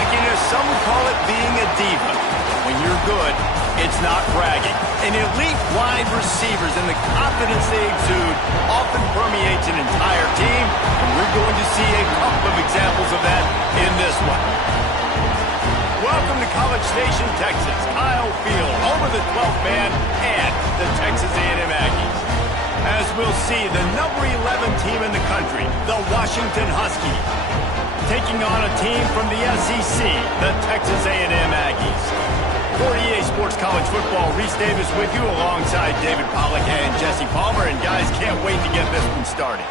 cockiness, some would call it being a diva. When you're good, it's not bragging. And elite wide receivers and the confidence they exude often permeates an entire team, and we're going to see a couple of examples of that in this one. Welcome to College Station, Texas. Kyle Field, home of the 12th man and the Texas A&M Aggies. As we'll see, the number 11 team in the country, the Washington Huskies, taking on a team from the SEC, the Texas A&M Aggies. For EA Sports College Football, Reese Davis with you alongside David Pollack and Jesse Palmer. And guys, can't wait to get this one started.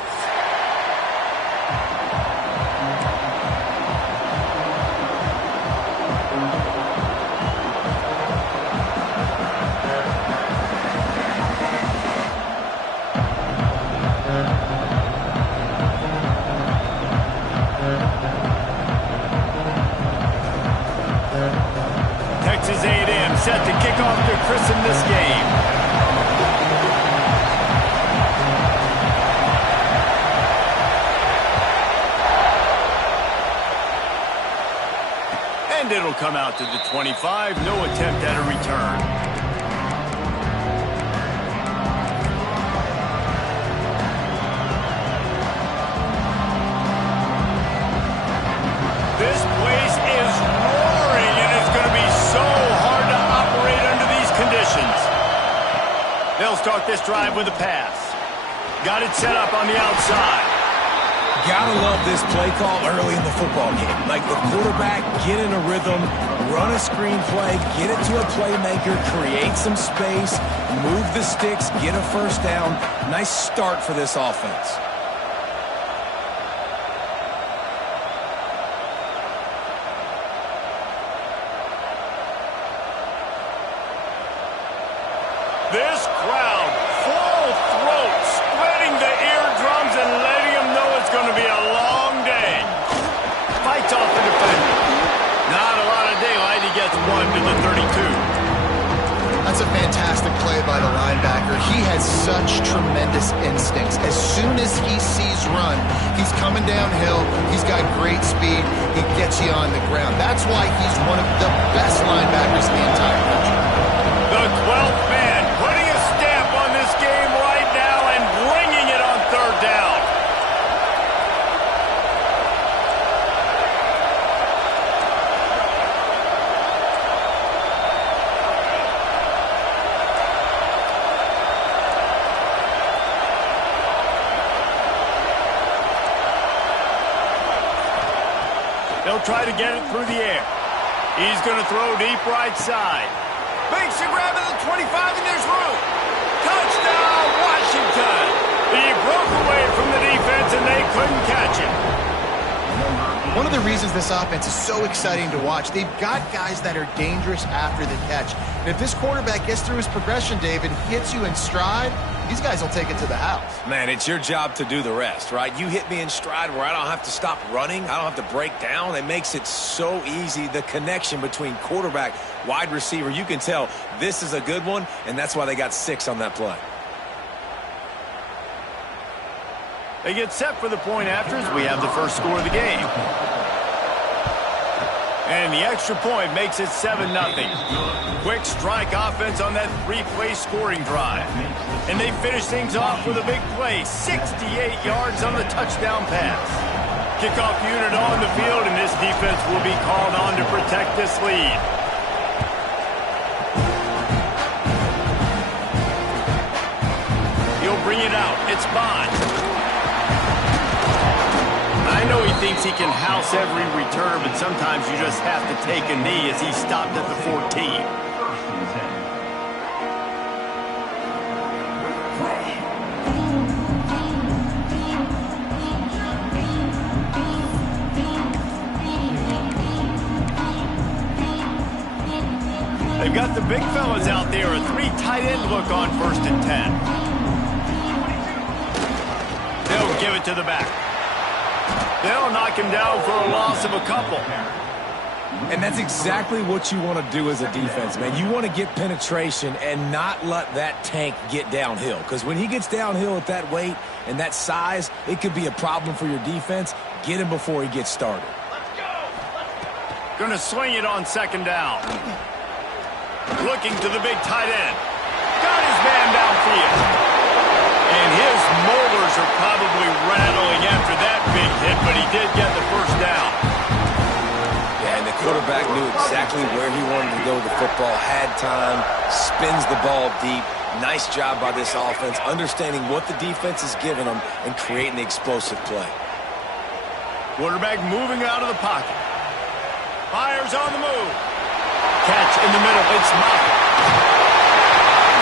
Texas A&M set to kick off to christen this game. And it'll come out to the 25. No attempt at a return. This place is roaring, and it's going to be so hard to operate under these conditions. They'll start this drive with a pass. Got it set up on the outside. Gotta love this play call early in the football game. Like the quarterback, get in a rhythm, run a screen play, get it to a playmaker, create some space, move the sticks, get a first down. Nice start for this offense. This crowd, full throat, spreading the eardrums and letting them know it's going to be a long day. Fights off the defender. Not a lot of daylight. He gets one to the 32. That's a fantastic play by the linebacker. He has such tremendous instincts. As soon as he sees run, he's coming downhill. He's got great speed. He gets you on the ground. That's why he's one of the best linebackers in the entire country. The 12th man putting a stamp on this game right now and bringing it on third down. They'll try to get it through the air. He's going to throw deep right side. Makes a grab at the 25, and there's room. Touchdown, Washington. He broke away from the defense, and they couldn't catch him. One of the reasons this offense is so exciting to watch, they've got guys that are dangerous after the catch. And if this quarterback gets through his progression, David, hits you in stride, these guys will take it to the house. Man, it's your job to do the rest, right? You hit me in stride where I don't have to stop running. I don't have to break down. It makes it so easy. The connection between quarterback, wide receiver, you can tell this is a good one, and that's why they got 6 on that play. They get set for the point after as we have the first score of the game. And the extra point makes it 7-0. Quick strike offense on that 3-play scoring drive. And they finish things off with a big play, 68 yards on the touchdown pass. Kickoff unit on the field, and this defense will be called on to protect this lead. He'll bring it out. It's Bond. I know he thinks he can house every return, but sometimes you just have to take a knee as he stopped at the 14. They've got the big fellas out there, a 3 tight end look on 1st and 10. They'll give it to the back. They'll knock him down for a loss of a couple. And that's exactly what you want to do as a defense, man. You want to get penetration and not let that tank get downhill. Because when he gets downhill at that weight and that size, it could be a problem for your defense. Get him before he gets started. Going to swing it on second down. Looking to the big tight end. Got his man downfield. And his molars are probably rattling after that big hit, but he did get the first down. Yeah, and the quarterback knew exactly where he wanted to go with the football, had time, spins the ball deep. Nice job by this offense, understanding what the defense is giving them and creating the explosive play. Quarterback moving out of the pocket. Fires on the move. Catch in the middle. It's Moffitt.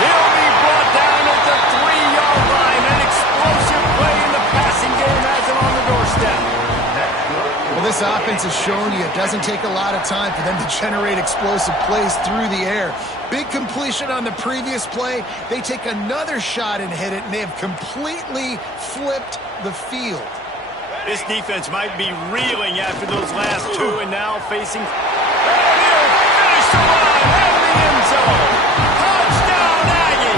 He'll be brought down at the 3-yard line. An explosive play in the passing game has him on the doorstep. Well, this offense has shown you it doesn't take a lot of time for them to generate explosive plays through the air. Big completion on the previous play. They take another shot and hit it, and they have completely flipped the field. This defense might be reeling after those last two, and now facing... He'll finish the line in the end zone. Touchdown, Aggie!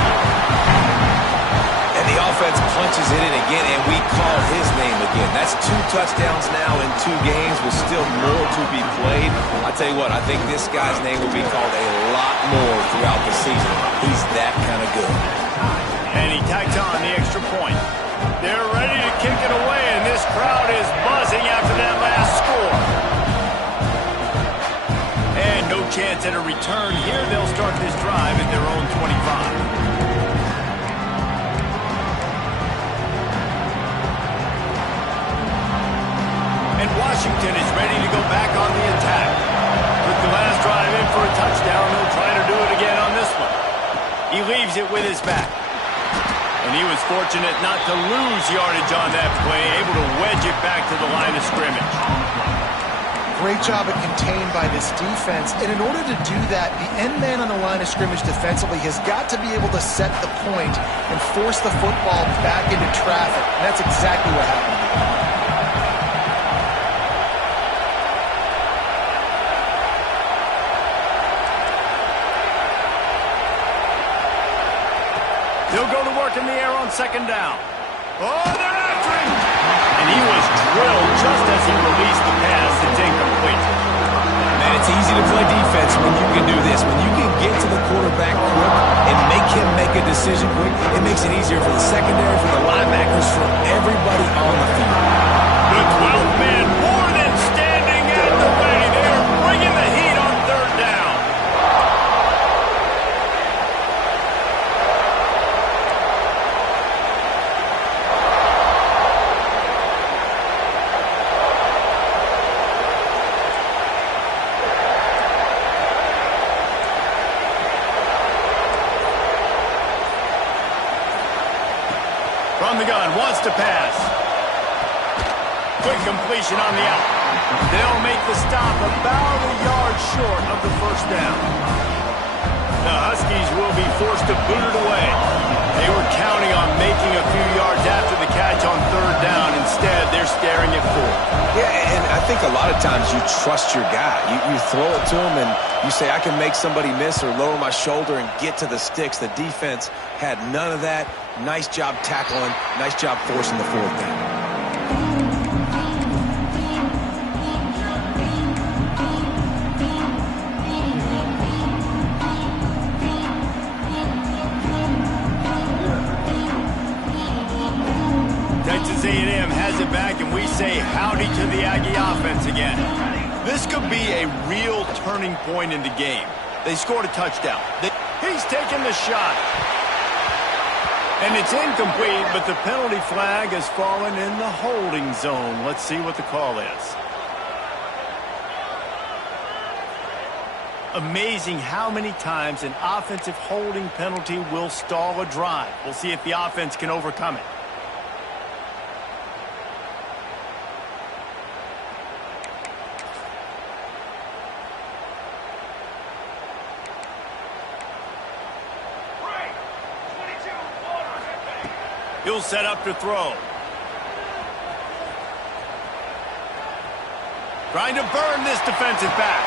And the offense punches it in again, and we call his name again. That's 2 touchdowns now in 2 games with still more to be played. I tell you what, I think this guy's name will be called a lot more throughout the season. He's that kind of good. And he tacked on the extra point. They're ready to kick it away, and this crowd is buzzing after that last score. And no chance at a return here. They'll start this drive at their own 25. And Washington is ready to go back on the attack. With the last drive in for a touchdown, they'll try to do it again on this one. He leaves it with his back. And he was fortunate not to lose yardage on that play, able to wedge it back to the line of scrimmage. Great job at contained by this defense. And in order to do that, the end man on the line of scrimmage defensively has got to be able to set the point and force the football back into traffic. And that's exactly what happened. He'll go to work in the air on second down. Oh, they're after him! And he was drilled just as he released the pass. It's incomplete. Man, it's easy to play defense when you can do this. When you can get to the quarterback quick and make him make a decision quick, it makes it easier for the secondary, for the linebackers, for everybody on the field. The 12th man more than standing at the ready. They're bringing the heat on third down. From the gun, wants to pass. Quick completion on the out. They'll make the stop about a yard short of the first down. The Huskies will be forced to boot it away. They were counting on making a few yards after the catch on third down. Instead, they're staring at 4. Yeah, and I think a lot of times you trust your guy. You throw it to him and you say, I can make somebody miss or lower my shoulder and get to the sticks. The defense had none of that. Nice job tackling. Nice job forcing the 4th down. Texas A&M has it back, and we say howdy to the Aggie offense again. This could be a real turning point in the game. They scored a touchdown. He's taking the shot. And it's incomplete, but the penalty flag has fallen in the holding zone. Let's see what the call is. Amazing how many times an offensive holding penalty will stall a drive. We'll see if the offense can overcome it. He'll set up to throw. Trying to burn this defensive back.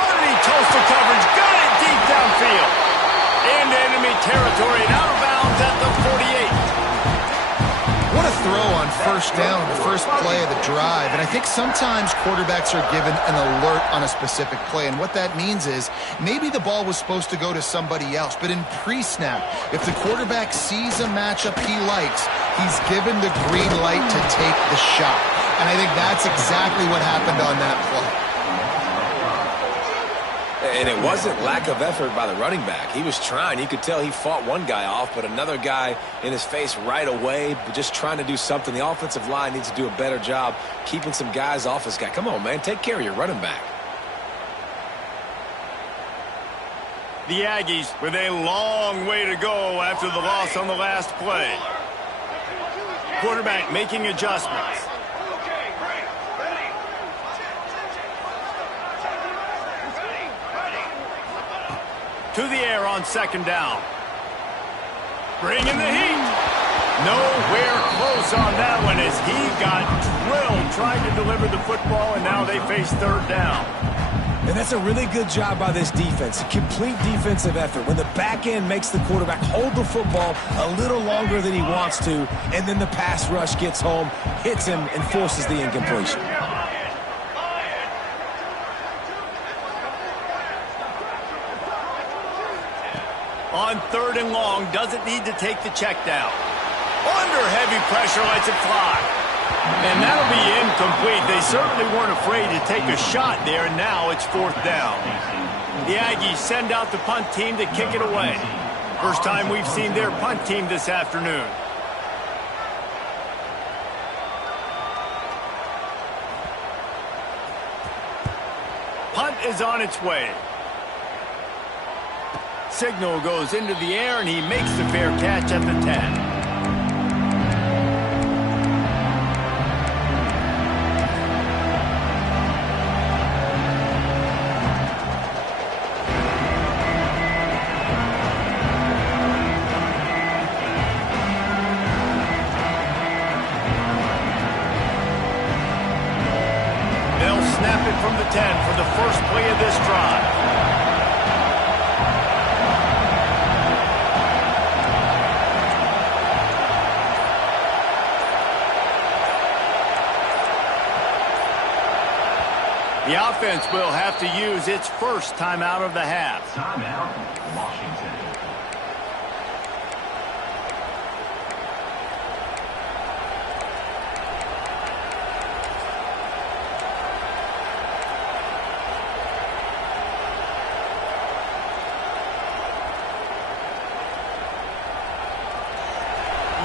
Underneath coastal coverage. Got it deep downfield. Into enemy territory and out of bounds at the 48. What a throw on first down, the first play of the drive. And I think sometimes quarterbacks are given an alert on a specific play. And what that means is maybe the ball was supposed to go to somebody else. But in pre-snap, if the quarterback sees a matchup he likes, he's given the green light to take the shot. And I think that's exactly what happened on that play. And it wasn't lack of effort by the running back. He was trying. You could tell he fought one guy off, but another guy in his face right away, just trying to do something. The offensive line needs to do a better job keeping some guys off his guy. Come on, man. Take care of your running back. The Aggies with a long way to go after the loss on the last play. Quarterback making adjustments. To the air on second down. Bringing the heat. Nowhere close on that one as he got drilled trying to deliver the football, and now they face third down. And that's a really good job by this defense. A complete defensive effort. When the back end makes the quarterback hold the football a little longer than he wants to, and then the pass rush gets home, hits him, and forces the incompletion. On third and long, doesn't need to take the check down. Under heavy pressure, lets it fly. And that'll be incomplete. They certainly weren't afraid to take a shot there, and now it's fourth down. The Aggies send out the punt team to kick it away. First time we've seen their punt team this afternoon. Punt is on its way. Signal goes into the air, and he makes the fair catch at the 10. They'll snap it from the 10 for the first play of this drive. The offense will have to use its first timeout of the half. Timeout, Washington.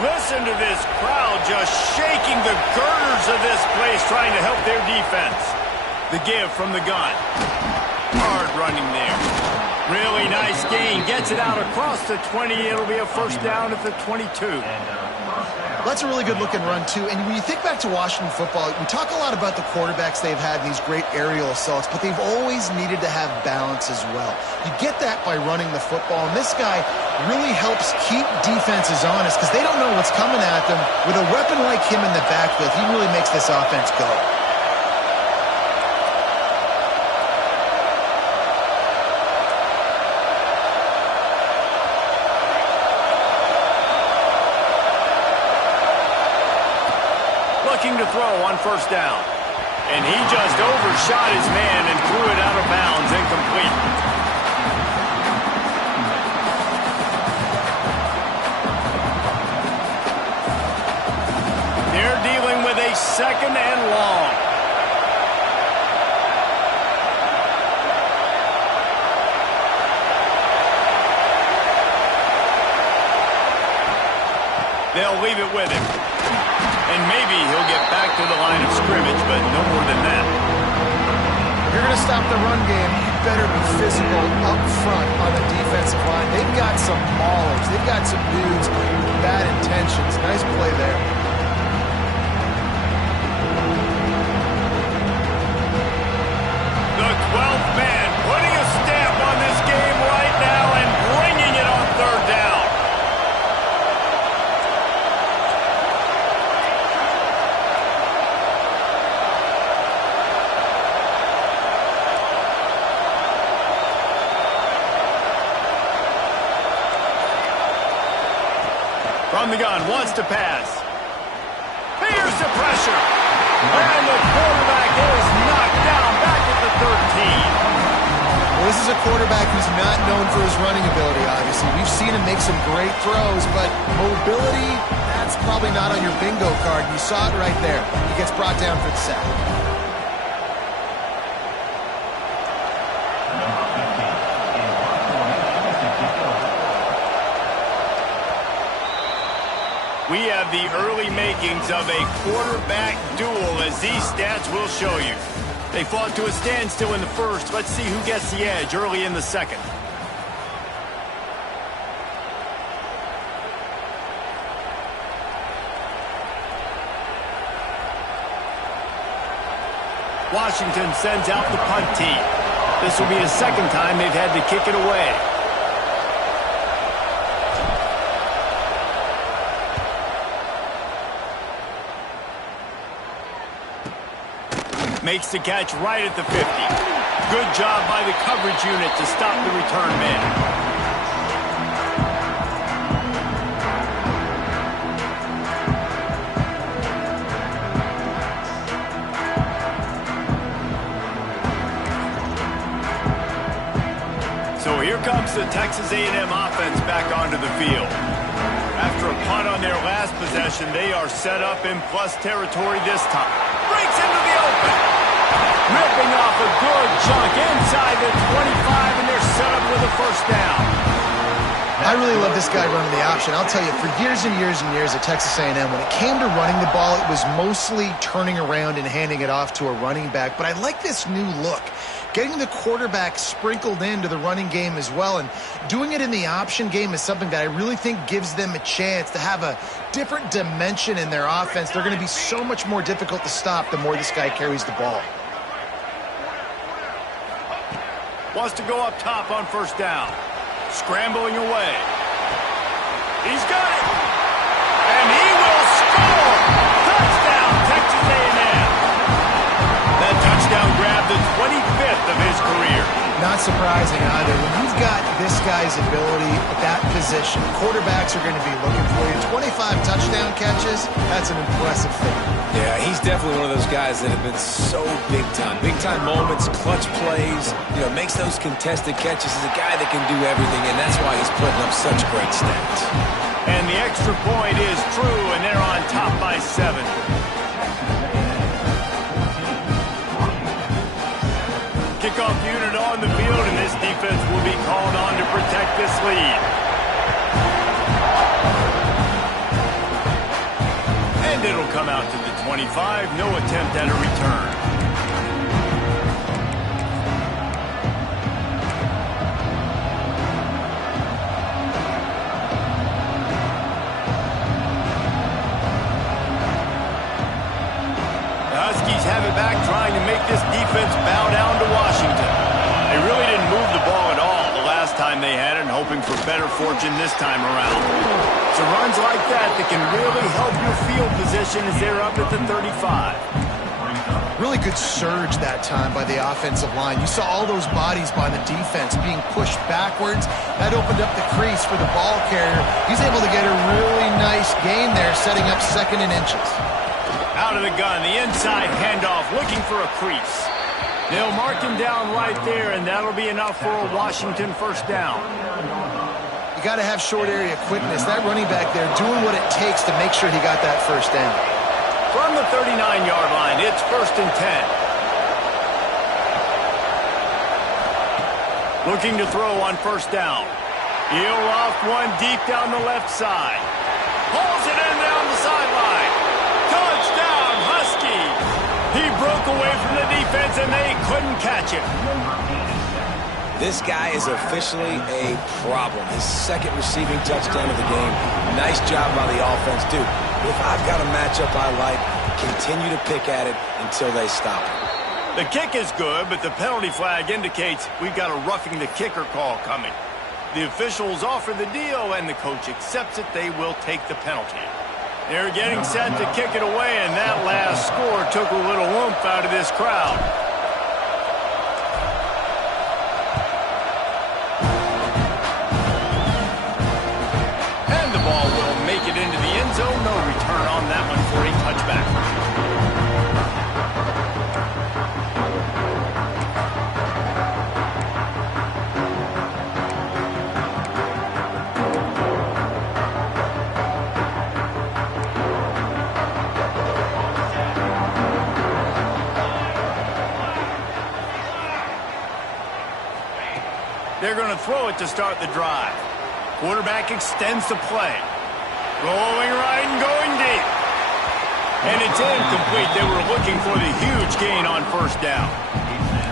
Listen to this crowd just shaking the girders of this place, trying to help their defense. The give from the gun. Hard running there. Really nice gain. Gets it out across the 20. It'll be a first down at the 22. That's a really good-looking run, too. And when you think back to Washington football, we talk a lot about the quarterbacks they've had in these great aerial assaults, but they've always needed to have balance as well. You get that by running the football, and this guy really helps keep defenses honest because they don't know what's coming at them. With a weapon like him in the backfield, he really makes this offense go. Looking to throw on first down. And he just overshot his man and threw it out of bounds, incomplete. They're dealing with a second and long. They'll leave it with him. And maybe he'll get back to the line of scrimmage, but no more than that. If you're going to stop the run game, you better be physical up front on the defensive line. They've got some maulers. They've got some dudes with bad intentions. Nice play there. The 12th man putting a stamp on this game right now and bringing it on third down. From the gun, wants to pass. of pressure. And the quarterback is knocked down back at the 13. Well, this is a quarterback who's not known for his running ability, obviously. We've seen him make some great throws, but mobility, that's probably not on your bingo card. You saw it right there. He gets brought down for the sack. We have the early makings of a quarterback duel, as these stats will show you. They fought to a standstill in the first. Let's see who gets the edge early in the second. Washington sends out the punt team. This will be the second time they've had to kick it away. Makes the catch right at the 50. Good job by the coverage unit to stop the return man. So here comes the Texas A&M offense back onto the field. After a punt on their last possession, they are set up in plus territory this time. Breaks into the open. Ripping off a good chunk inside the 25, and they're set up with a first down. I really love this guy running the option. I'll tell you, for years and years and years at Texas A&M, when it came to running the ball, it was mostly turning around and handing it off to a running back. But I like this new look. Getting the quarterback sprinkled into the running game as well, and doing it in the option game is something that I really think gives them a chance to have a different dimension in their offense. They're going to be so much more difficult to stop the more this guy carries the ball. Wants to go up top on first down. Scrambling away. He's got it. And he will score. Touchdown, Texas A&M. That touchdown grabbed the 25th of his career. Not surprising either. When you've got this guy's ability at that position, quarterbacks are going to be looking for you. 25 touchdown catches, that's an impressive thing. Yeah, he's definitely one of those guys that have been so big time. Big time moments, clutch plays, makes those contested catches. He's a guy that can do everything, and that's why he's putting up such great stats. And the extra point is true, and they're on top by 7. Kickoff unit on the field, and this defense will be called on to protect this lead. And it'll come out to the 25. No attempt at a return. The Huskies have it back, trying to make this defense bow down to Washington. They really didn't move the ball at all the last time they had it, and hoping for better fortune this time around. It's runs like that can really help your field position as they're up at the 35. Really good surge that time by the offensive line. You saw all those bodies by the defense being pushed backwards. That opened up the crease for the ball carrier. He's able to get a really nice gain there, setting up 2nd and inches. Out of the gun, the inside handoff, looking for a crease. They'll mark him down right there, and that'll be enough for a Washington first down. You got to have short area quickness. That running back there doing what it takes to make sure he got that first down. From the 39-yard line, it's 1st and 10. Looking to throw on first down. He'll loft one deep down the left side. Pulls it in down the sideline. Touchdown, Husky. He broke away from the defense, and they couldn't catch him. This guy is officially a problem. His 2nd receiving touchdown of the game. Nice job by the offense, too. If I've got a matchup I like, continue to pick at it until they stop it. The kick is good, but the penalty flag indicates we've got a roughing the kicker call coming. The officials offer the deal, and the coach accepts it. They will take the penalty. They're getting set to kick it away, and that last score took a little oomph out of this crowd. And the ball will make it into the end zone. No return on that one for a touchback. They're going to throw it to start the drive. Quarterback extends the play. Rolling right and going deep. And it's incomplete. They were looking for the huge gain on first down.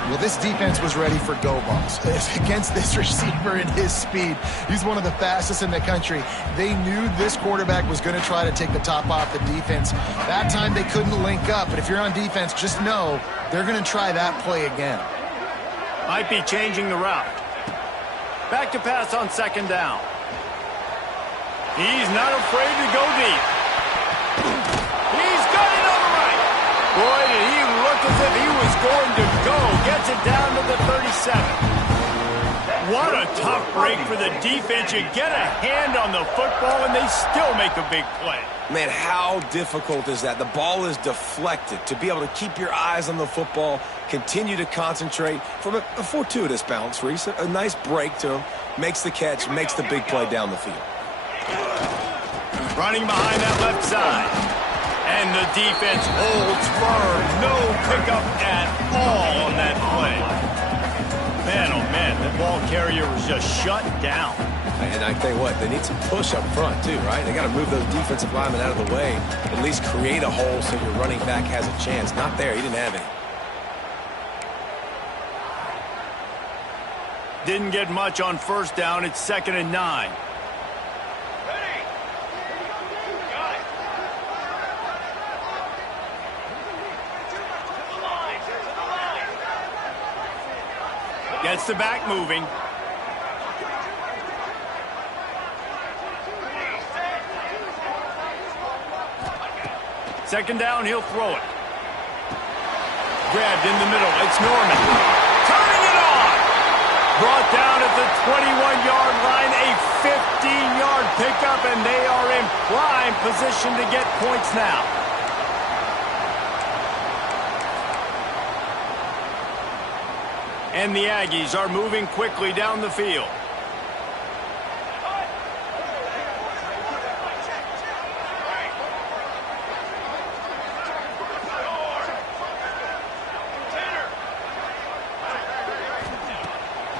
Well, this defense was ready for go balls. Against this receiver and his speed, he's one of the fastest in the country. They knew this quarterback was going to try to take the top off the defense. That time they couldn't link up, but if you're on defense, just know they're going to try that play again. Might be changing the route. Back to pass on second down. He's not afraid to go deep. He's got it on the right. Boy, did he look as if he was going to go. Gets it down to the 37. What a tough break for the defense. You get a hand on the football, and they still make a big play. Man, how difficult is that? The ball is deflected. To be able to keep your eyes on the football, continue to concentrate from a fortuitous bounce, Reese. A nice break to him. Makes the catch, makes the big play down the field. Running behind that left side. And the defense holds firm. No pickup at all on that play. Man, oh man, the ball carrier was just shut down. And I tell you what, they need some push up front too, right? They got to move those defensive linemen out of the way. At least create a hole so your running back has a chance. Not there. He didn't have any. Didn't get much on first down. It's 2nd and 9. Gets the back moving. Second down, he'll throw it. Grabbed in the middle. It's Norman. Turning it on. Brought down at the 21-yard line. A 15-yard pickup, and they are in prime position to get points now. And the Aggies are moving quickly down the field.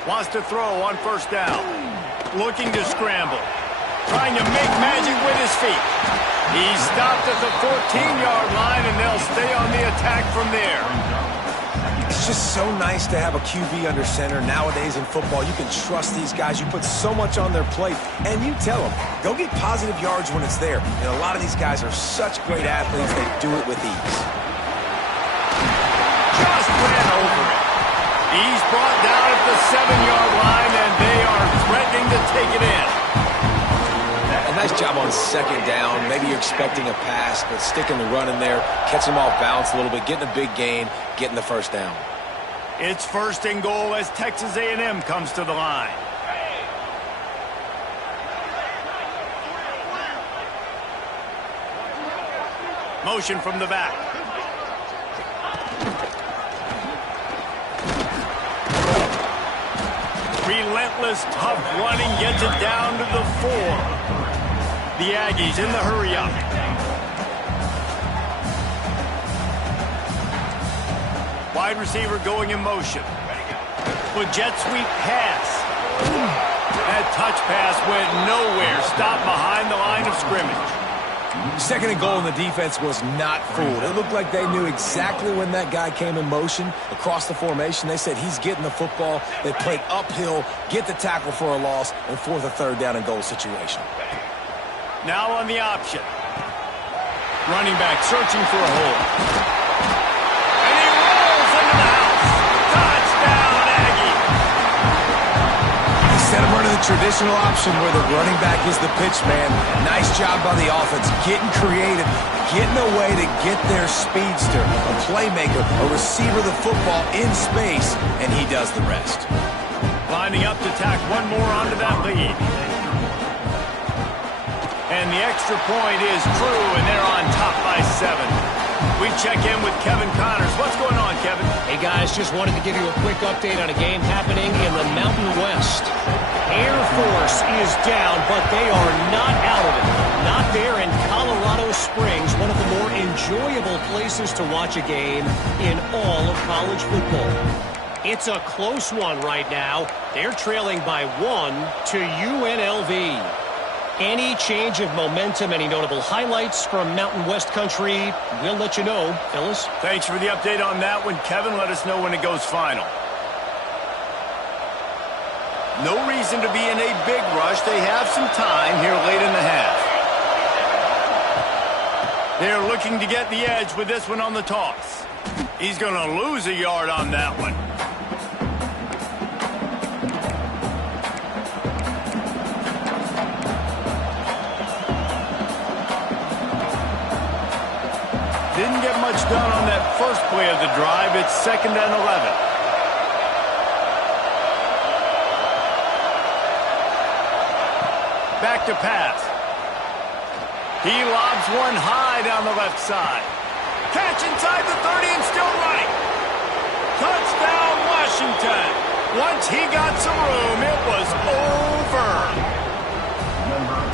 Wants to throw on first down. Looking to scramble. Trying to make magic with his feet. He's stopped at the 14-yard line, and they'll stay on the attack from there. It's just so nice to have a QB under center. Nowadays in football, you can trust these guys. You put so much on their plate, and you tell them, go get positive yards when it's there. And a lot of these guys are such great athletes, they do it with ease. Just ran over it. He's brought down at the 7-yard line, and they are threatening to take it in. A nice job on second down. Maybe you're expecting a pass, but sticking the run in there, catching them off balance a little bit, getting a big gain, getting the first down. It's 1st and goal as Texas A&M comes to the line. Motion from the back. Relentless, tough running gets it down to the 4. The Aggies in the hurry-up. Wide receiver going in motion. With jet sweep pass. That touch pass went nowhere. Stopped behind the line of scrimmage. 2nd and goal, and the defense was not fooled. It looked like they knew exactly when that guy came in motion across the formation. They said he's getting the football. They played uphill, get the tackle for a loss, and 4th or 3rd down and goal situation. Now on the option. Running back searching for a hole. And he rolls into the house. Touchdown, Aggie. Instead of running the traditional option where the running back is the pitch man, nice job by the offense, getting creative, getting a way to get their speedster, a playmaker, a receiver the football in space, and he does the rest. Lining up to tack one more onto that lead. And the extra point is true, and they're on top by 7. We check in with Kevin Connors. What's going on, Kevin? Hey, guys, just wanted to give you a quick update on a game happening in the Mountain West. Air Force is down, but they are not out of it. Not there in Colorado Springs, one of the more enjoyable places to watch a game in all of college football. It's a close one right now. They're trailing by 1 to UNLV. Any change of momentum, any notable highlights from Mountain West Country, we'll let you know. Phyllis? Thanks for the update on that one, Kevin. Let us know when it goes final. No reason to be in a big rush. They have some time here late in the half. They're looking to get the edge with this one on the toss. He's going to lose a yard on that one. Didn't get much done on that first play of the drive. It's 2nd and 11. Back to pass. He lobs one high down the left side. Catch inside the 30 and still running. Touchdown, Washington. Once he got some room, it was over.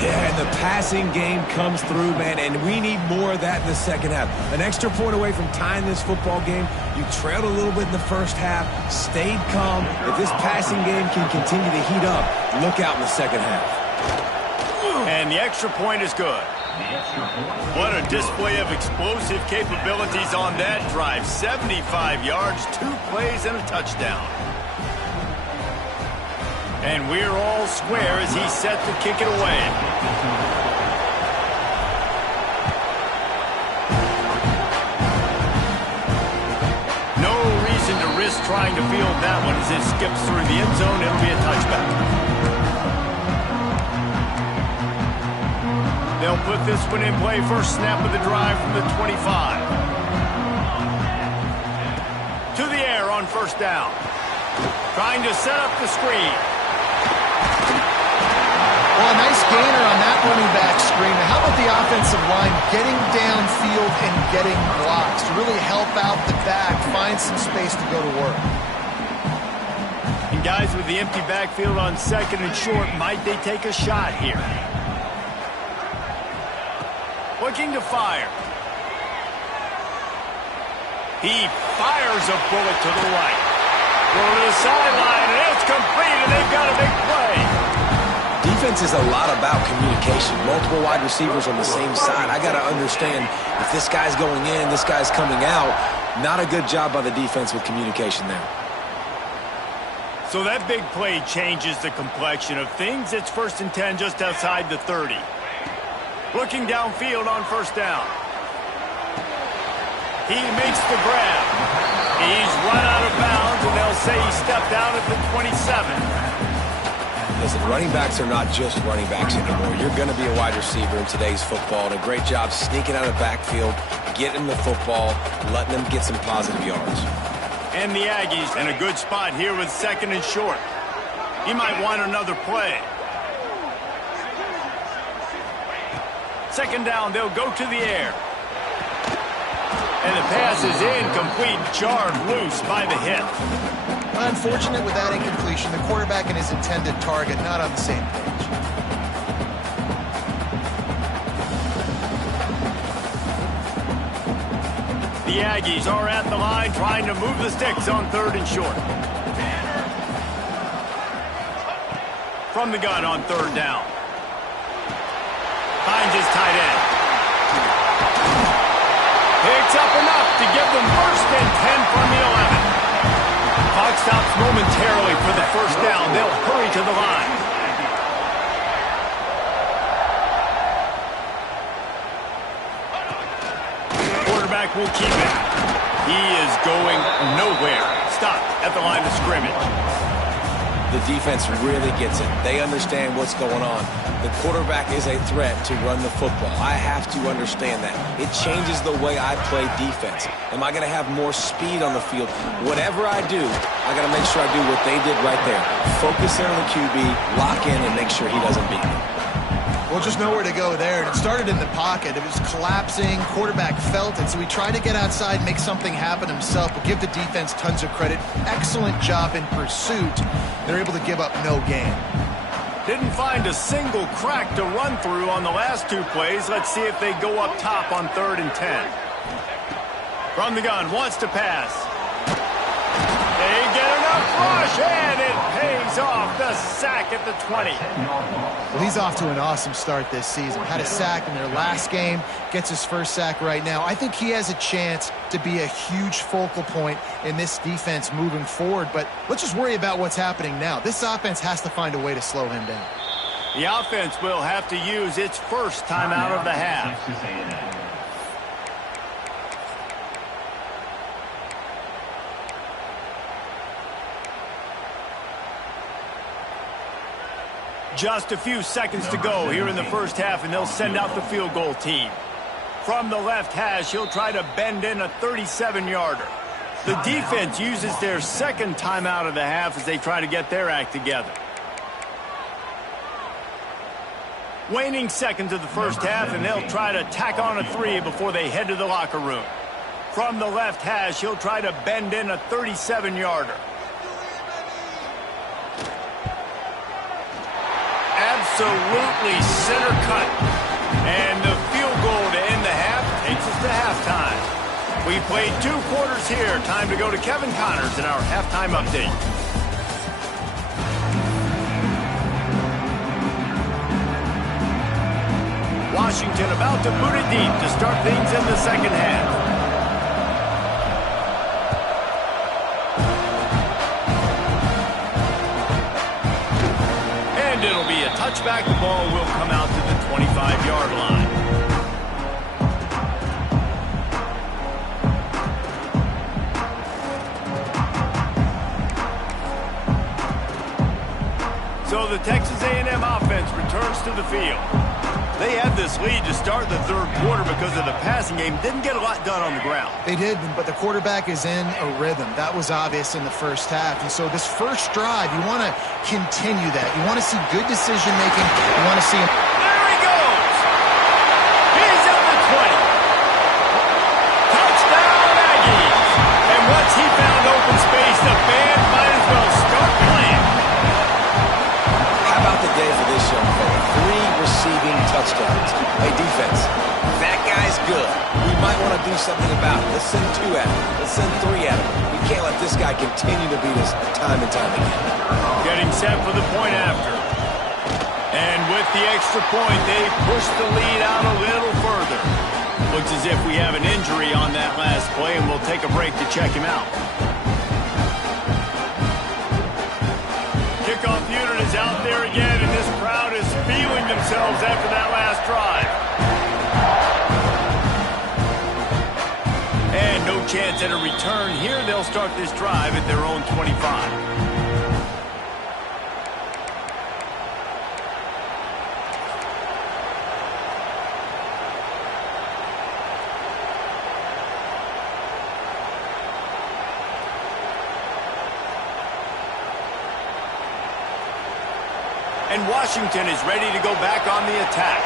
Yeah, and the passing game comes through, man, and we need more of that in the second half. An extra point away from tying this football game. You trailed a little bit in the first half, stayed calm. If this passing game can continue to heat up, look out in the second half. And the extra point is good. What a display of explosive capabilities on that drive. 75 yards, 2 plays, and a touchdown. And we're all square as he's set to kick it away. No reason to risk trying to field that one as it skips through the end zone. It'll be a touchback. They'll put this one in play. First snap of the drive from the 25. To the air on first down. Trying to set up the screen. Well, a nice gainer on that running back screen. How about the offensive line getting downfield and getting blocks to really help out the back, find some space to go to work? And guys with the empty backfield on 2nd and short, might they take a shot here? Looking to fire. He fires a bullet to the right. Go to the sideline, and it's complete, and they've got a big play. Defense is a lot about communication. Multiple wide receivers on the same side. I got to understand if this guy's going in, this guy's coming out. Not a good job by the defense with communication there. So that big play changes the complexion of things. It's 1st and 10 just outside the 30. Looking downfield on first down. He makes the grab. He's run out of bounds, and they'll say he stepped out at the 27. Listen, running backs are not just running backs anymore. You're going to be a wide receiver in today's football, and a great job sneaking out of the backfield, getting the football, letting them get some positive yards. And the Aggies in a good spot here with 2nd and short. He might want another play. 2nd down, they'll go to the air. And the pass is incomplete, jarred loose by the hip. Unfortunate with that incompletion. The quarterback and his intended target not on the same page. The Aggies are at the line trying to move the sticks on 3rd and short. From the gun on 3rd down. Finds his tight end. Picks up enough to give them 1st and 10 from the 11. Clock stops momentarily for the first down. They'll hurry to the line. Quarterback will keep it. He is going nowhere. Stopped at the line of scrimmage. The defense really gets it. They understand what's going on. The quarterback is a threat to run the football. I have to understand that. It changes the way I play defense. Am I going to have more speed on the field? Whatever I do, I got to make sure I do what they did right there. Focus in on the QB, lock in, and make sure he doesn't beat me. Well, just nowhere to go there. And it started in the pocket. It was collapsing. Quarterback felt it. So he tried to get outside, make something happen himself. But give the defense tons of credit. Excellent job in pursuit. They're able to give up no gain. Didn't find a single crack to run through on the last 2 plays. Let's see if they go up top on 3rd and 10. From the gun, wants to pass. They get enough. rush, and it pays off. The sack at the 20. Well, he's off to an awesome start this season. Had a sack in their last game, gets his first sack right now. I think he has a chance to be a huge focal point in this defense moving forward, but let's just worry about what's happening now. This offense has to find a way to slow him down. The offense will have to use its first timeout of the half. Just a few seconds to go here in the first half, and they'll send out the field goal team. From the left hash, he'll try to bend in a 37-yarder. The defense uses their second timeout of the half as they try to get their act together. Waning seconds of the first half, and they'll try to tack on a 3 before they head to the locker room. From the left hash, he'll try to bend in a 37-yarder. Absolutely center cut. And the field goal to end the half takes us to halftime. We played 2 quarters here. Time to go to Kevin Connors in our halftime update. Washington about to boot it deep to start things in the second half. And it'll be a touchback. The ball will come out to the 25-yard line. So the Texas A&M offense returns to the field. They had this lead to start the third quarter because of the passing game. Didn't get a lot done on the ground. They did, but the quarterback is in a rhythm. That was obvious in the first half. And so this first drive, you want to continue that. You want to see good decision-making. You want to see him. There he goes. He's at the 20. Touchdown, Aggies. And once he found open space, the band might as well start playing. How about the day for this young fella? 3 receiving touchdowns. Hey, defense, that guy's good. We might want to do something about it. Let's send 2 at him. Let's send 3 at him. We can't let this guy continue to beat us time and time again. Getting set for the point after. And with the extra point, they push the lead out a little further. Looks as if we have an injury on that last play, and we'll take a break to check him out. Kickoff unit is out there again, and this crowd is feeling themselves after that last drive. And no chance at a return here. They'll start this drive at their own 25. And Washington is ready to go back on the attack.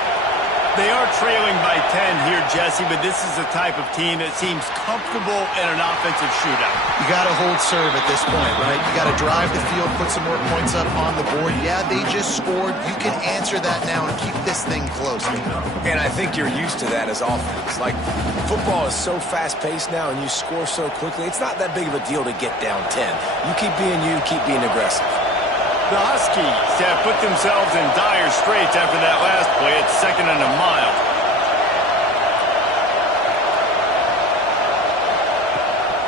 They are trailing by 10 here, Jesse, but this is the type of team that seems comfortable in an offensive shootout. You got to hold serve at this point, right? You got to drive the field, put some more points up on the board. Yeah, they just scored. You can answer that now and keep this thing close. And I think you're used to that as offense. Like, football is so fast-paced now and you score so quickly, it's not that big of a deal to get down 10. You keep being you, keep being aggressive. The Huskies have put themselves in dire straits after that last play. It's 2nd and a mile.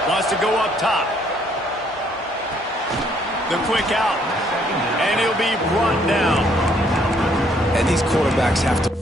Wants to go up top. The quick out. And he'll be brought down. And these quarterbacks have to...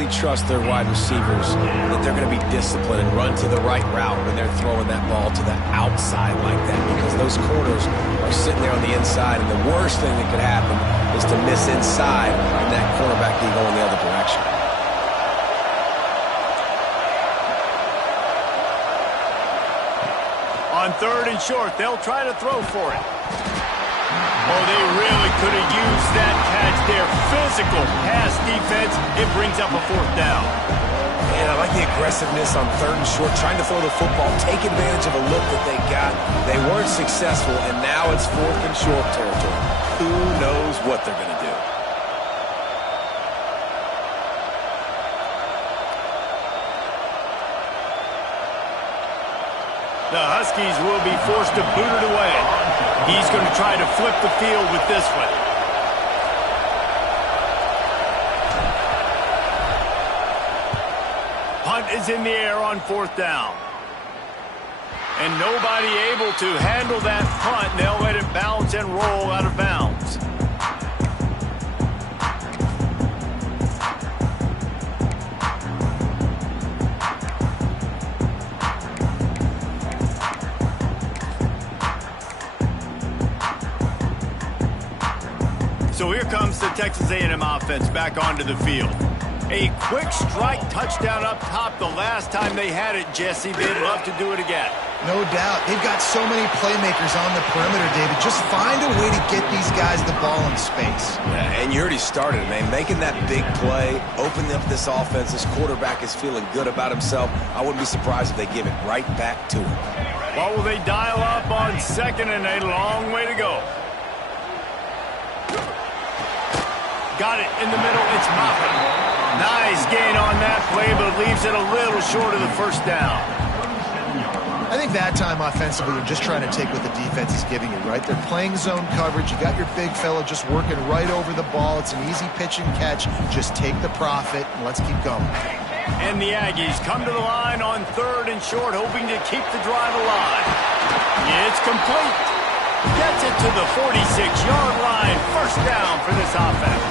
absolutely trust their wide receivers that they're going to be disciplined and run to the right route when they're throwing that ball to the outside like that, because those corners are sitting there on the inside, and the worst thing that could happen is to miss inside and that cornerback be going the other direction. On 3rd and short, they'll try to throw for it. Oh, they really could have used that catch there. Physical pass defense. It brings up a 4th down. Man, I like the aggressiveness on 3rd and short, trying to throw the football, take advantage of a look that they got. They weren't successful, and now it's 4th and short territory. Who knows what they're going to do? The Huskies will be forced to boot it away. He's going to try to flip the field with this one. Punt is in the air on 4th down. And nobody able to handle that punt. They'll let it bounce and roll out of bounds. So here comes the Texas A&M offense back onto the field. A quick strike touchdown up top the last time they had it, Jesse. They'd love to do it again. No doubt. They've got so many playmakers on the perimeter, David. Just find a way to get these guys the ball in space. Yeah, and you already started, man. Making that big play, opening up this offense. This quarterback is feeling good about himself. I wouldn't be surprised if they give it right back to him. Well, will they dial up on 2nd and a long way to go? Got it in the middle. It's Moffitt. Nice gain on that play, but leaves it a little short of the 1st down. I think that time offensively, you're just trying to take what the defense is giving you, right? They're playing zone coverage. You got your big fella just working right over the ball. It's an easy pitch and catch. Just take the profit, and let's keep going. And the Aggies come to the line on 3rd and short, hoping to keep the drive alive. It's complete. Gets it to the 46-yard line. 1st down for this offense.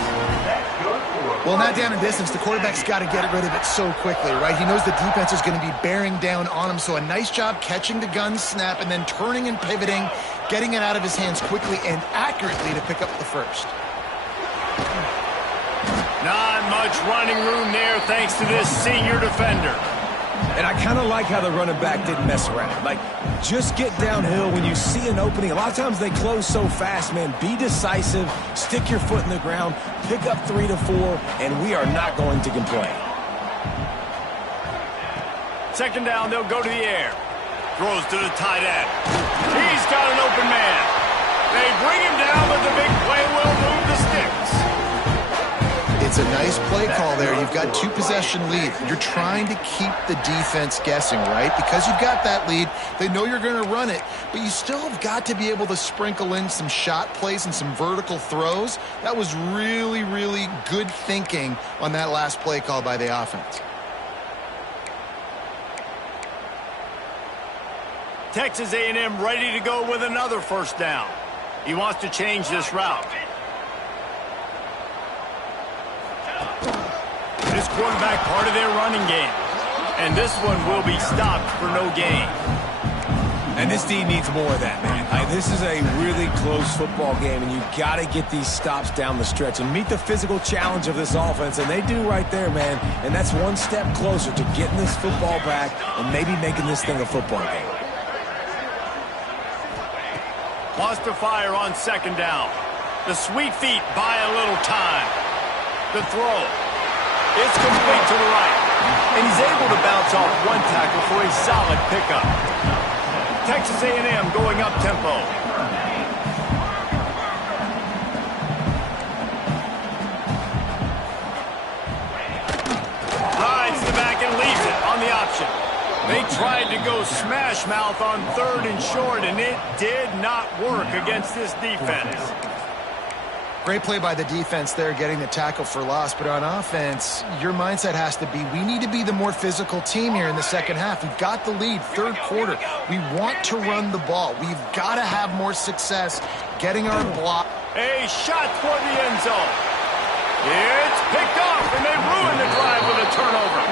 Well, not down in distance. The quarterback's got to get rid of it so quickly, right? He knows the defense is going to be bearing down on him, so a nice job catching the gun snap and then turning and pivoting, getting it out of his hands quickly and accurately to pick up the 1st. Not much running room there thanks to this senior defender. And I kind of like how the running back didn't mess around. Like, just get downhill when you see an opening. A lot of times they close so fast, man. Be decisive, stick your foot in the ground, pick up 3 to 4, and we are not going to complain. 2nd down, they'll go to the air. Throws to the tight end. He's got an open man. They bring him down, but the big play will move the sticks. It's a nice play call there. You've got 2-possession lead. You're trying to keep the defense guessing, right? Because you've got that lead, they know you're going to run it, but you still have got to be able to sprinkle in some shot plays and some vertical throws. That was really, really good thinking on that last play call by the offense. Texas A&M ready to go with another 1st down. He wants to change this route. This quarterback part of their running game. And this one will be stopped for no gain. And this D needs more of that, man. This is a really close football game, and you got to get these stops down the stretch and meet the physical challenge of this offense, and they do right there, man. And that's one step closer to getting this football back and maybe making this thing a football game. Wants to fire on 2nd down. The sweet feet buy a little time. The throw. It's complete to the right. And he's able to bounce off one tackle for a solid pickup. Texas A&M going up tempo. Rides the back and leaves it on the option. They tried to go smash mouth on 3rd and short, and it did not work against this defense. Great play by the defense there, getting the tackle for loss. But on offense, your mindset has to be, we need to be the more physical team here in the 2nd half. We've got the lead, 3rd quarter. We want to run the ball. We've got to have more success getting our block. A shot for the end zone. It's picked off, and they ruin the drive with a turnover.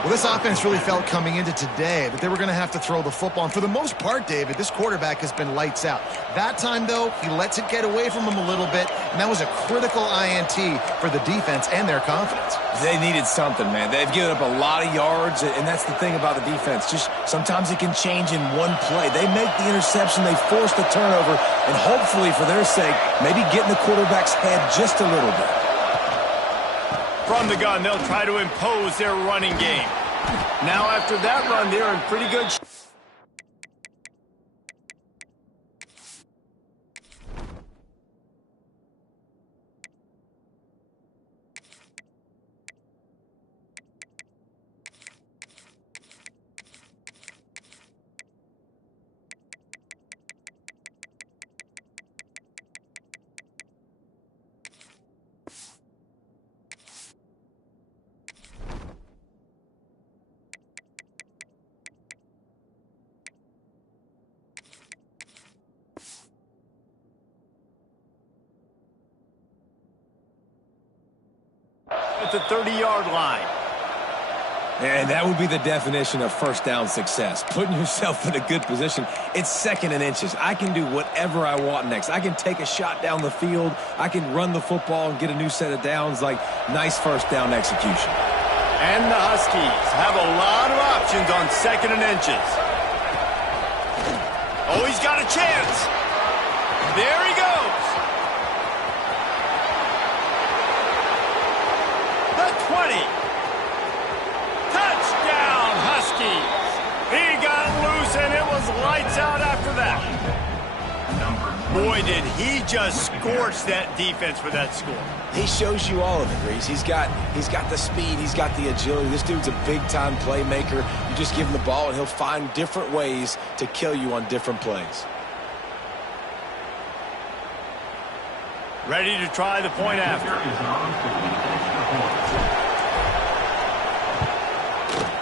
Well, this offense really felt coming into today that they were going to have to throw the football. And for the most part, David, this quarterback has been lights out. That time, though, he lets it get away from him a little bit, and that was a critical INT for the defense and their confidence. They needed something, man. They've given up a lot of yards, and that's the thing about the defense. Just sometimes it can change in one play. They make the interception, they force the turnover, and hopefully, for their sake, maybe get in the quarterback's head just a little bit. From the gun, they'll try to impose their running game. Now, after that run, they're in pretty good shape. At the 30-yard line. And that would be the definition of first down success. Putting yourself in a good position. It's 2nd and inches. I can do whatever I want next. I can take a shot down the field. I can run the football and get a new set of downs. Like, nice first down execution. And the Huskies have a lot of options on 2nd and inches. Oh, he's got a chance. There he goes. The 20. Touchdown, Huskies. He got loose, and it was lights out after that. Boy, did he just scorch that defense for that score. He shows you all of it, Reese. He's got the speed. He's got the agility. This dude's a big-time playmaker. You just give him the ball, and he'll find different ways to kill you on different plays. Ready to try the point after.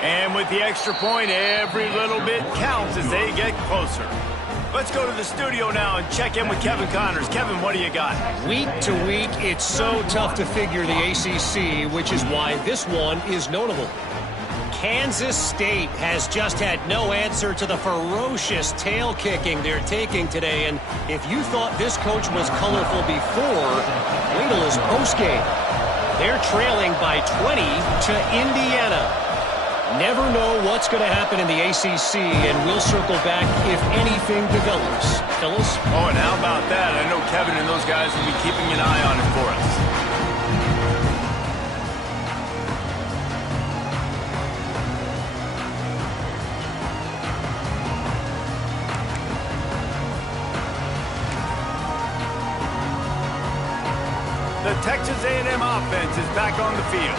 And with the extra point, every little bit counts as they get closer. Let's go to the studio now and check in with Kevin Connors. Kevin, what do you got? Week to week, it's so tough to figure the ACC, which is why this one is notable. Kansas State has just had no answer to the ferocious tail kicking they're taking today. And if you thought this coach was colorful before, wait till his postgame. They're trailing by 20 to Indiana. Never know what's going to happen in the ACC, and we'll circle back if anything develops. Phyllis? Oh, and how about that? I know Kevin and those guys will be keeping an eye on it for us. The Texas A&M offense is back on the field.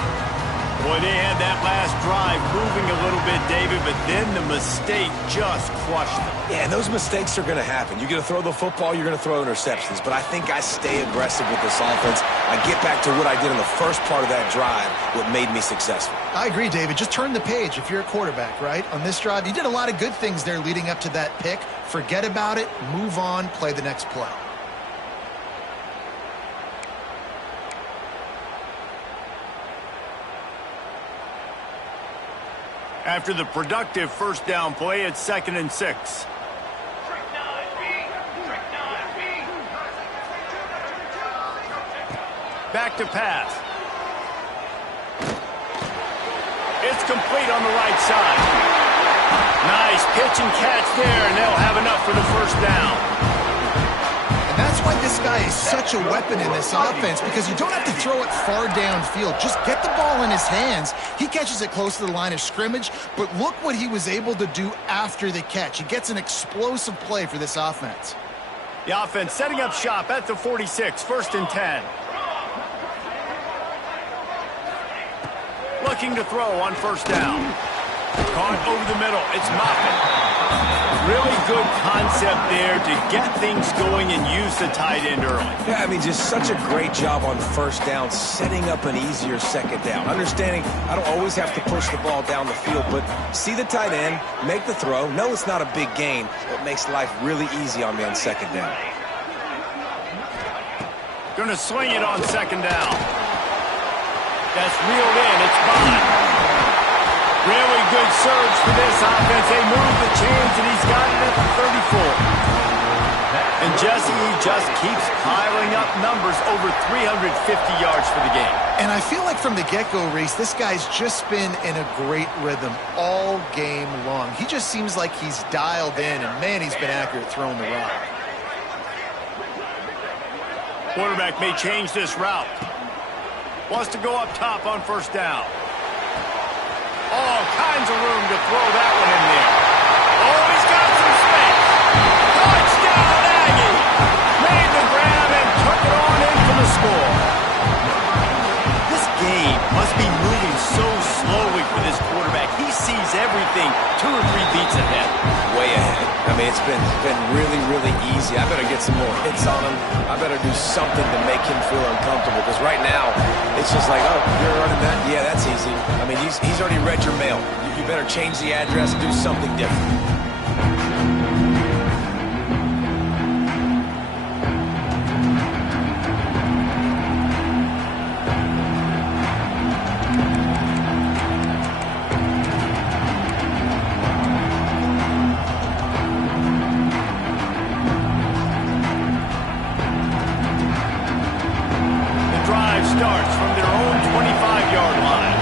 Boy, they had that last drive moving a little bit, David, but then the mistake just crushed them. Yeah, and those mistakes are going to happen. You're going to throw the football, you're going to throw interceptions. But I think I stay aggressive with this offense. I get back to what I did in the first part of that drive, what made me successful. I agree, David. Just turn the page if you're a quarterback, right? On this drive, you did a lot of good things there leading up to that pick. Forget about it, move on, play the next play. After the productive first down play, it's 2nd and 6. Back to pass. It's complete on the right side. Nice pitch and catch there, and they'll have enough for the first down. That's why this guy is such a weapon in this offense, because you don't have to throw it far downfield. Just get the ball in his hands. He catches it close to the line of scrimmage, but look what he was able to do after the catch. He gets an explosive play for this offense. The offense setting up shop at the 46, 1st and 10. Looking to throw on first down. Caught over the middle. It's Moffitt. Really good concept there to get things going and use the tight end early. Yeah, I mean, just such a great job on first down, setting up an easier second down. Understanding I don't always have to push the ball down the field, but see the tight end, make the throw. No, it's not a big gain, but makes life really easy on me on second down. Going to swing it on second down. That's reeled in. It's Bond. Really good surge for this offense. They move the chains, and he's got it at the 34. And Jesse, he just keeps piling up numbers, over 350 yards for the game. And I feel like from the get-go, Reese, this guy's just been in a great rhythm all game long. He just seems like he's dialed in, and man, he's been accurate throwing the rock. Quarterback may change this route. Wants to go up top on first down. All kinds of room to throw that one in there. Oh, he's got some space. Touchdown, Aggie! Made the grab and took it on in for the score. This game must be moving so slowly for this quarterback. He sees everything 2 or 3 beats ahead. Way ahead. I mean, it's been really, really easy. I better get some more hits on him. I better do something to make him feel uncomfortable, because right now, it's just like, oh, you're running that? Yeah, that's easy. I mean, he's already read your mail. You better change the address and do something different. Starts from their own 25-yard line.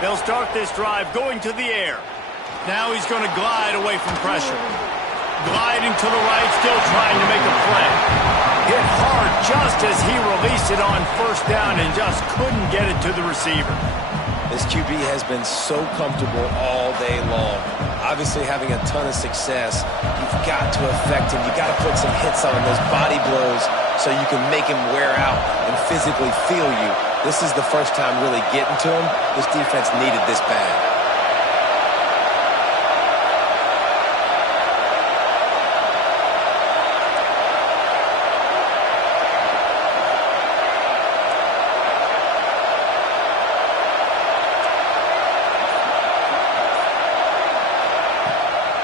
They'll start this drive going to the air. Now he's going to glide away from pressure. Gliding to the right, still trying to make a play. Hit hard just as he released it on first down and just couldn't get it to the receiver. This QB has been so comfortable all day long. Obviously having a ton of success. You've got to affect him. You've got to put some hits on him, those body blows, so you can make him wear out and physically feel you. This is the first time really getting to him. This defense needed this bad.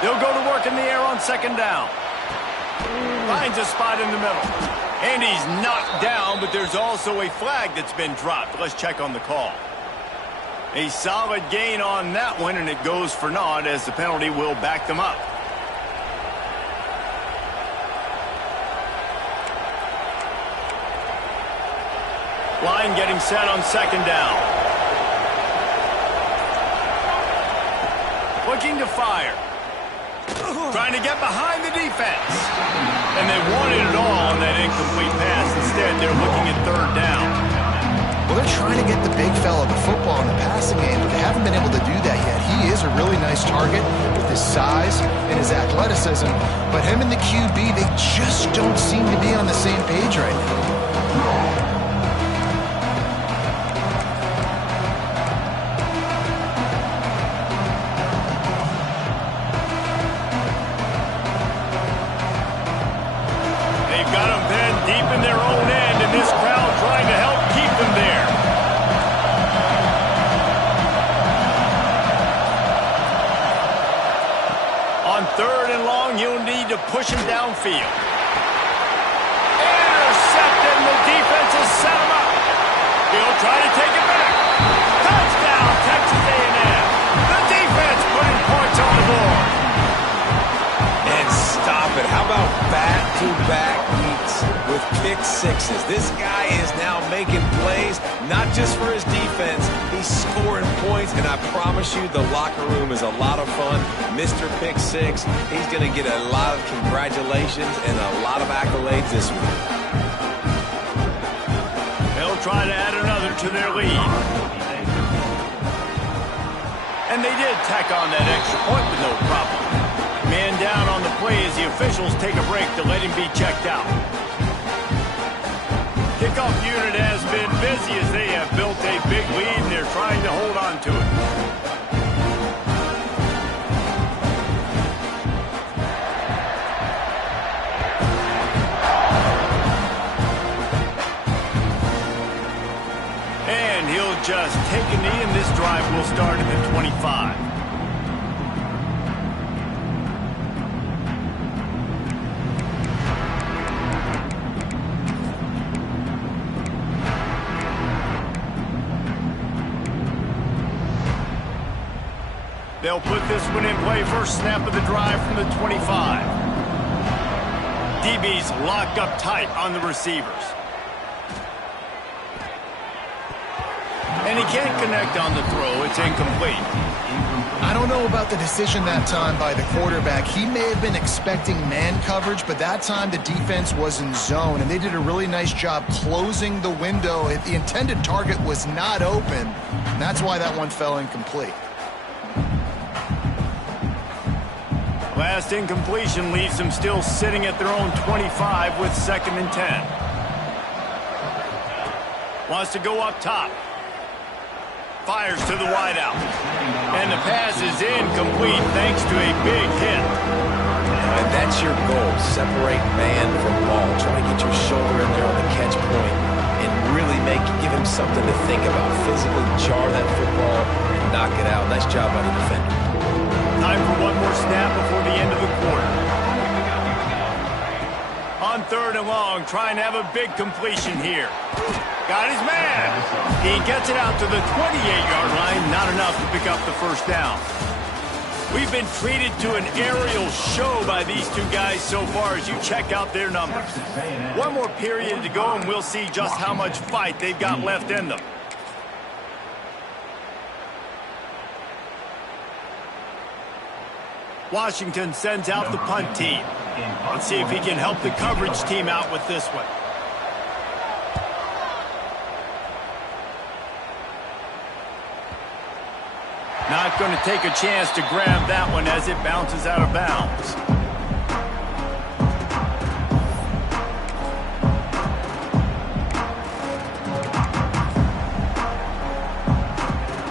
They'll go to work in the air on second down. Finds a spot in the middle. And he's knocked down, but there's also a flag that's been dropped. Let's check on the call. A solid gain on that one, and it goes for naught as the penalty will back them up. Line getting set on second down. Looking to fire. Trying to get behind the defense. And they wanted it all on that incomplete pass. Instead, they're looking at third down. Well, they're trying to get the big fella the football in the passing game, but they haven't been able to do that yet. He is a really nice target with his size and his athleticism, but him and the QB, they just don't seem to be on the same page right now. Deep in their own end, and this crowd trying to help keep them there. On third and long, you'll need to push him downfield. Intercepted, and the defense has set him up. He'll try to take it back. Touchdown, Texas A&M. The defense putting points on the board. And stop it. How about back-to-back weeks with pick sixes? This guy is now making plays, not just for his defense. He's scoring points, and I promise you the locker room is a lot of fun. Mr. Pick Six, he's going to get a lot of congratulations and a lot of accolades this week. They'll try to add another to their lead. And they did tack on that extra point with no problem. Man down on the play as the officials take a break to let him be checked out. Kickoff unit has been busy as they have built a big lead, and they're trying to hold on to it. And he'll just take a knee, and this drive will start at the 25. They'll put this one in play. First snap of the drive from the 25. DB's locked up tight on the receivers. And he can't connect on the throw. It's incomplete. I don't know about the decision that time by the quarterback. He may have been expecting man coverage, but that time the defense was in zone, and they did a really nice job closing the window. The intended target was not open, and that's why that one fell incomplete. Last incompletion leaves them still sitting at their own 25 with 2nd and 10. Wants to go up top. Fires to the wideout. And the pass is incomplete thanks to a big hit. And that's your goal. Separate man from ball. Try to get your shoulder in there on the catch point and really give him something to think about. Physically jar that football and knock it out. Nice job by the defender. Time for one more snap before the end of the quarter. On 3rd and long, trying to have a big completion here. Got his man. He gets it out to the 28-yard line. Not enough to pick up the first down. We've been treated to an aerial show by these two guys so far as you check out their numbers. One more period to go, and we'll see just how much fight they've got left in them. Washington sends out the punt team. Let's see if he can help the coverage team out with this one. Not going to take a chance to grab that one as it bounces out of bounds.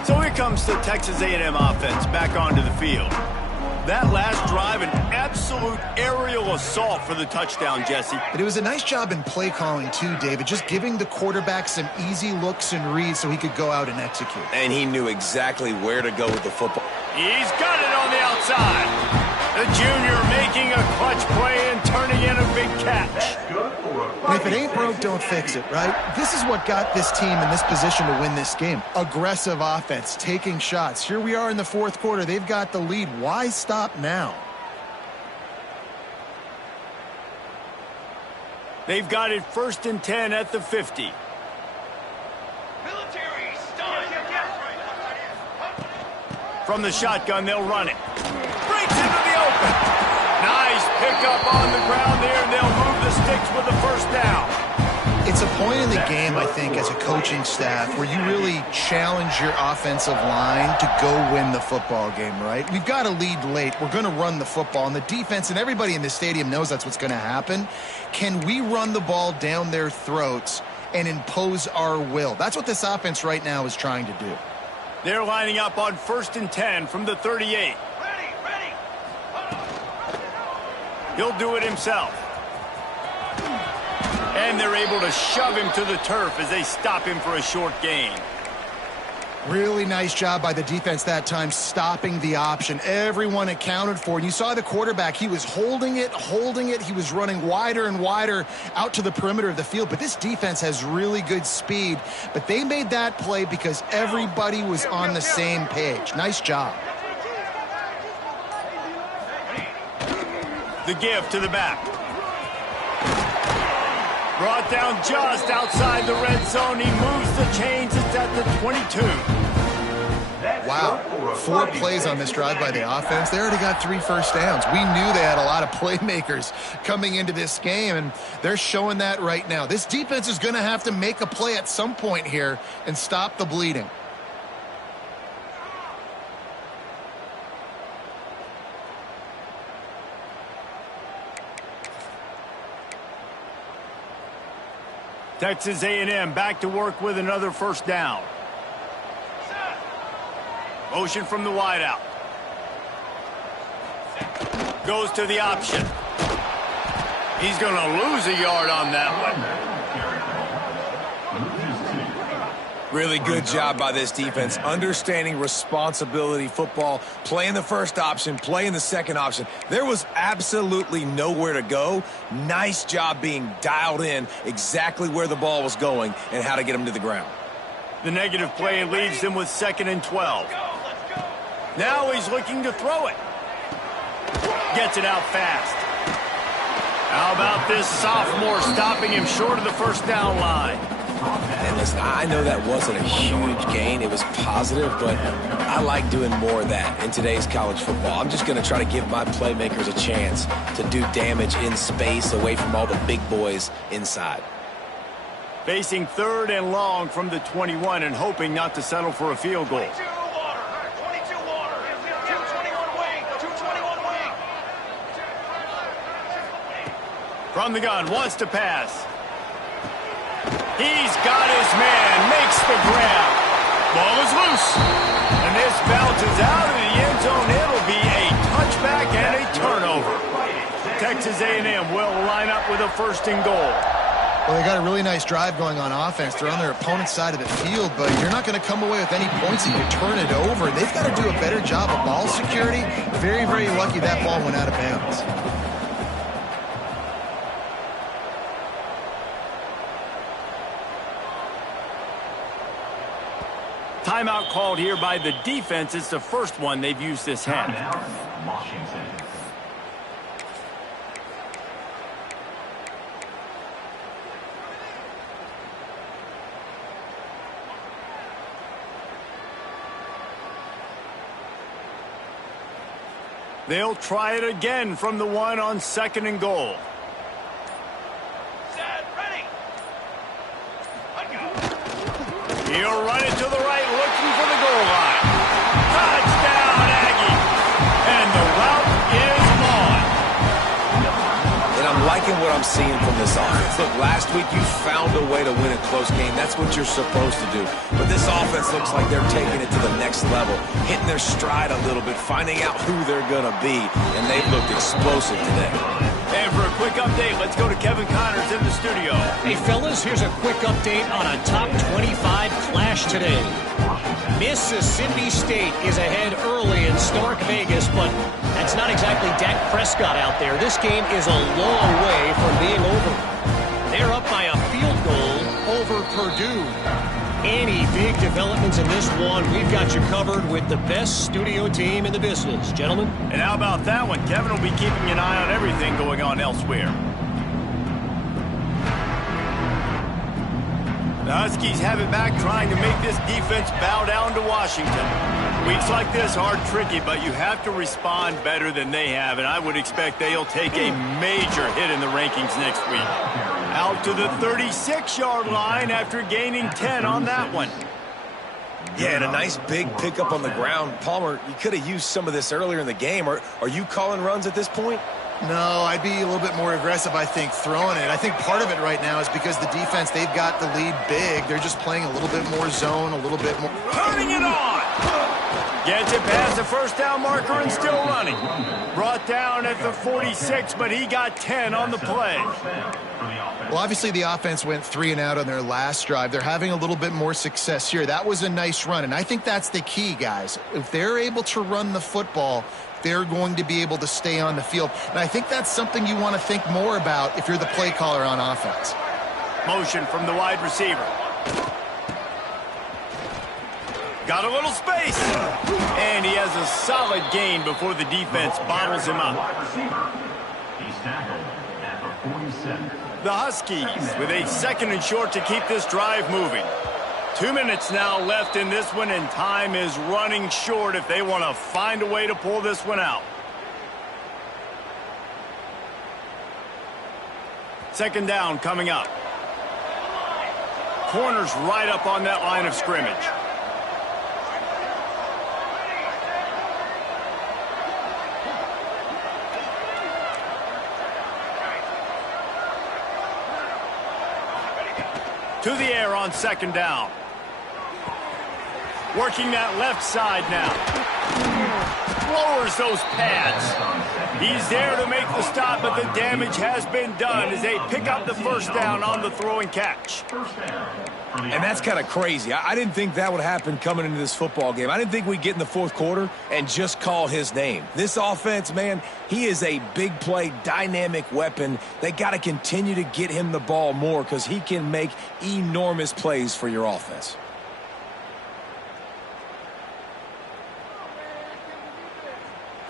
So here comes the Texas A&M offense back onto the field. That last drive, an absolute aerial assault for the touchdown, Jesse. But it was a nice job in play calling too, David, just giving the quarterback some easy looks and reads so he could go out and execute. And he knew exactly where to go with the football. He's got it on the outside. The junior making a clutch play and turning in a big catch. And if it ain't broke, don't fix it, right? This is what got this team in this position to win this game. Aggressive offense, taking shots. Here we are in the 4th quarter. They've got the lead. Why stop now? They've got it 1st and 10 at the 50. From the shotgun, they'll run it. Breaks into the open. Nice pickup on the ground there, and they'll move the sticks with the first down. It's a point in the game, I think, as a coaching staff where you really challenge your offensive line to go win the football game, right? We've got to lead late. We're going to run the football, and the defense and everybody in the stadium knows that's what's going to happen. Can we run the ball down their throats and impose our will? That's what this offense right now is trying to do. They're lining up on 1st and 10 from the 38. He'll do it himself. And they're able to shove him to the turf as they stop him for a short gain. Really nice job by the defense that time, stopping the option. Everyone accounted for it. You saw the quarterback. He was holding it. He was running wider and wider out to the perimeter of the field. But this defense has really good speed. But they made that play because everybody was on the same page. Nice job. The give to the back. Brought down just outside the red zone. He moves the chains. It's at the 22. Wow. 4 plays on this drive by the offense. They already got 3 first downs. We knew they had a lot of playmakers coming into this game, and they're showing that right now. This defense is going to have to make a play at some point here and stop the bleeding. Texas A&M back to work with another first down. Motion from the wideout. Goes to the option. He's going to lose a yard on that one. Really good job by this defense, understanding responsibility football, playing the first option, playing the second option. There was absolutely nowhere to go. Nice job being dialed in exactly where the ball was going and how to get him to the ground. The negative play leaves them with 2nd and 12. Now he's looking to throw it. Gets it out fast. How about this sophomore stopping him short of the first down line? And listen, I know that wasn't a huge gain. It was positive, but I like doing more of that in today's college football. I'm just going to try to give my playmakers a chance to do damage in space away from all the big boys inside. Facing 3rd and long from the 21 and hoping not to settle for a field goal. From the gun, wants to pass. He's got his man, makes the grab. Ball is loose. And this bounces out of the end zone. It'll be a touchback and a turnover. Texas A&M will line up with a 1st and goal. Well, they got a really nice drive going on offense. They're on their opponent's side of the field, but you're not going to come away with any points if you turn it over. They've got to do a better job of ball security. Very, very lucky that ball went out of bounds. Timeout called here by the defense. It's the first one they've used this half. Washington. They'll try it again from the 1 on 2nd and goal. He'll run it to the right, looking for the goal line. Touchdown, Aggie. And the route is on. And I'm liking what I'm seeing from this offense. Look, last week you found a way to win a close game. That's what you're supposed to do. But this offense looks like they're taking it to the next level, hitting their stride a little bit, finding out who they're going to be, and they've looked explosive today. And for a quick update, let's go to Kevin Connors in the studio. Hey, fellas, here's a quick update on a top 25 clash today. Mississippi State is ahead early in Stark Vegas, but that's not exactly Dak Prescott out there. This game is a long way from being over. They're up by a field goal over Purdue. Any big developments in this one, we've got you covered with the best studio team in the business. Gentlemen? And how about that one? Kevin will be keeping an eye on everything going on elsewhere. The Huskies have it back, trying to make this defense bow down to Washington. Weeks like this are tricky, but you have to respond better than they have, and I would expect they'll take a major hit in the rankings next week. Out to the 36-yard line after gaining 10 on that one. Yeah, and a nice big pickup on the ground. Palmer, you could have used some of this earlier in the game. Are you calling runs at this point? No, I'd be a little bit more aggressive, I think, throwing it. I think part of it right now is because the defense, they've got the lead big. They're just playing a little bit more zone, a little bit more. Turning it on! Gets it past the first down marker and still running. Brought down at the 46, but he got 10 on the play. Well, obviously the offense went 3 and out on their last drive. They're having a little bit more success here. That was a nice run, and I think that's the key, guys. If they're able to run the football, they're going to be able to stay on the field. And I think that's something you want to think more about if you're the play caller on offense. Motion from the wide receiver. Got a little space. And he has a solid gain before the defense bottles him up. He's tackled at the 47. The Huskies with a 2nd and short to keep this drive moving. 2 minutes now left in this one, and time is running short if they want to find a way to pull this one out. 2nd down coming up. Corners right up on that line of scrimmage. To the air on 2nd down. Working that left side now. Lowers those pads. He's there to make the stop, but the damage has been done as they pick up the 1st down on the throw and catch. And that's kind of crazy. I didn't think that would happen coming into this football game. I didn't think we'd get in the 4th quarter and just call his name. This offense, man, he is a big play, dynamic weapon. They got to continue to get him the ball more because he can make enormous plays for your offense.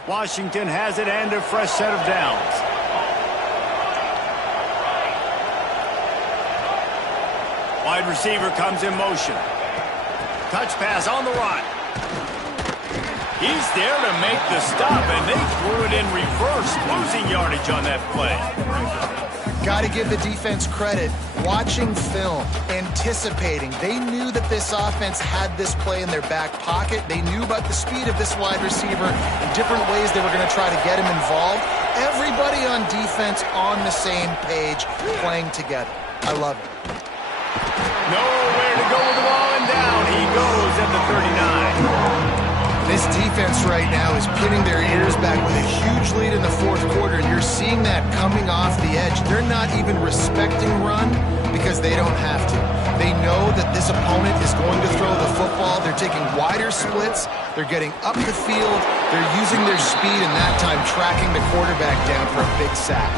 Washington has it and a fresh set of downs. Wide receiver comes in motion. Touch pass on the run. He's there to make the stop, and they threw it in reverse, losing yardage on that play. Got to give the defense credit. Watching film, anticipating. They knew that this offense had this play in their back pocket. They knew about the speed of this wide receiver and different ways they were going to try to get him involved. Everybody on defense on the same page, playing together. I love it. Nowhere to go with the ball, and down he goes at the 39. This defense right now is pinning their ears back with a huge lead in the fourth quarter, and you're seeing that coming off the edge. They're not even respecting run because they don't have to. They know that this opponent is going to throw the football. They're taking wider splits. They're getting up the field. They're using their speed, and that time tracking the quarterback down for a big sack.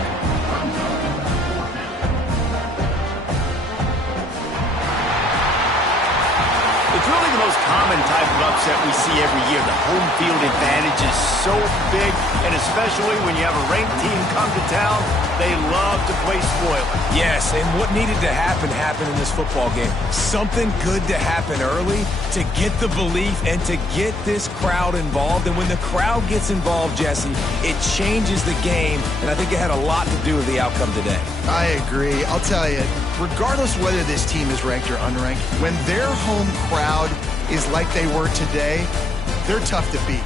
It's really the most common type of upset we see every year. The home field advantage is so big, and especially when you have a ranked team come to town, they love to play spoiler. Yes, and what needed to happen happened in this football game. Something good to happen early to get the belief and to get this crowd involved. And when the crowd gets involved, Jesse, it changes the game, and I think it had a lot to do with the outcome today. I agree. I'll tell you, regardless whether this team is ranked or unranked, when their home crowd is like they were today, they're tough to beat,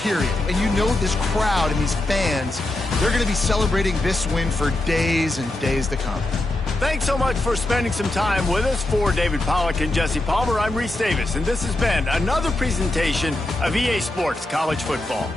period. And you know this crowd and these fans, they're going to be celebrating this win for days and days to come. Thanks so much for spending some time with us. For David Pollack and Jesse Palmer, I'm Reese Davis, and this has been another presentation of EA Sports College Football.